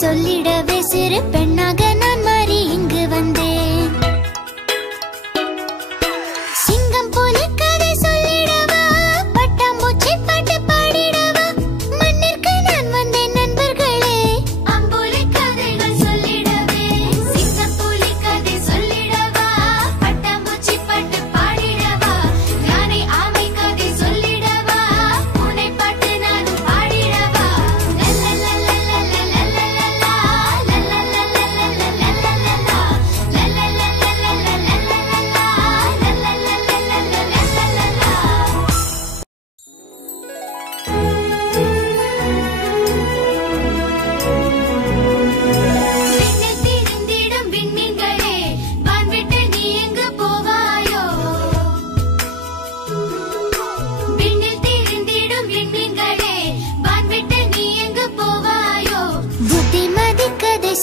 சொல்லிடவே சிறு பெண்ணாக நான் மாறி இங்கு வந்தேன். சிங்கம் புலி கதை சொல்லிடவா, பட்டாம்பூச்சி பாட்டு பாடிடவா, மண்ணிற்கு நான் வந்தேன் நண்பர்களே. அம்புலி கதைகள் சொல்லிடவே, சிங்கம் புலி கதை சொல்லிடவா, பட்டாம்பூச்சி பாட்டு பாடிடவா, யானை ஆமை கதை சொல்லிடவா, பூனை பாட்டு நானும் பாடிடவா.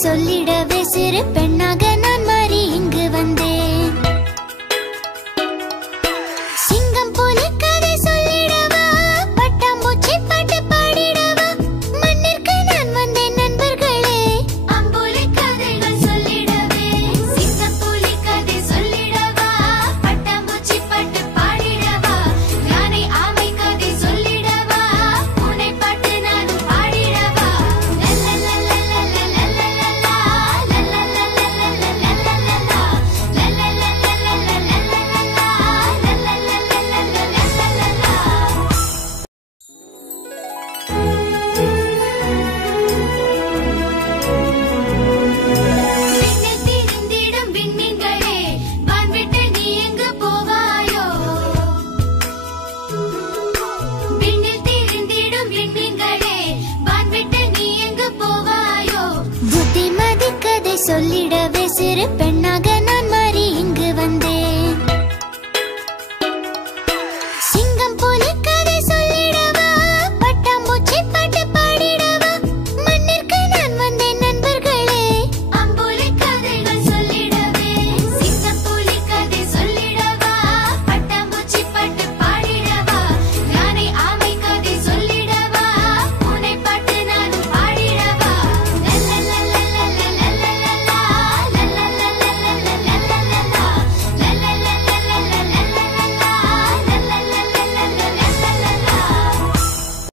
சொல்லிடவே சிறு பெண்ணாக